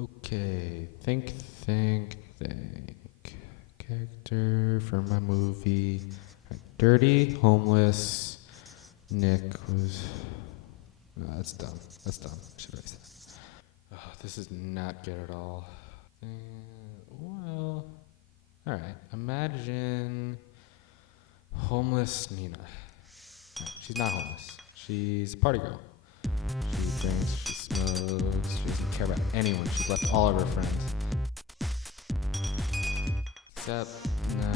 Okay, think. Character for my movie. Right, dirty, homeless. Nick was. No, that's dumb. I should erase that. Oh, this is not good at all. Well, alright. Imagine homeless Nina. She's not homeless. She's a party girl. She drinks, she smokes, she doesn't care about anyone. She's left all of her friends. Except, no.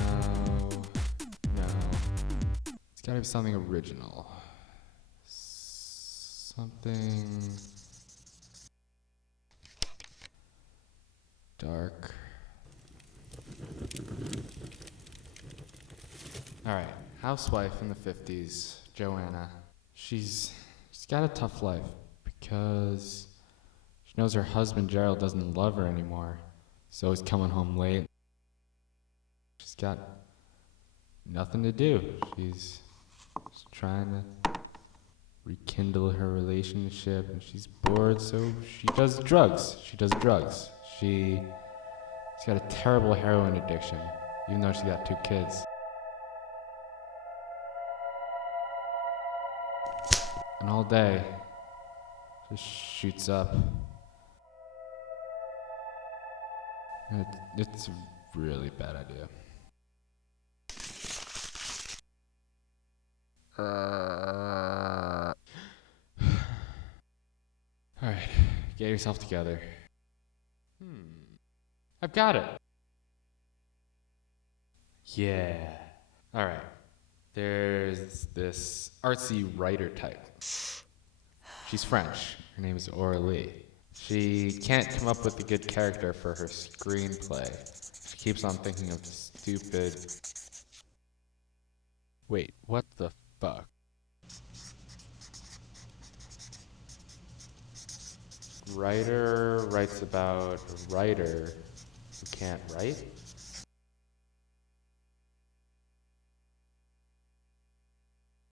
It's gotta be something original. Something dark. Alright, housewife in the 50s, Joanna. She's got a tough life because she knows her husband Gerald doesn't love her anymore. So he's coming home late. She's got nothing to do. She's trying to rekindle her relationship and she's bored, so she does drugs. She's got a terrible heroin addiction, even though she's got 2 kids. And all day, just shoots up. And it's a really bad idea. Alright, get yourself together. I've got it. Yeah. Alright. There's this artsy writer type. She's French. Her name is Aurélie. She can't come up with a good character for her screenplay. She keeps on thinking of stupid. Wait, what the fuck? Writer writes about a writer who can't write?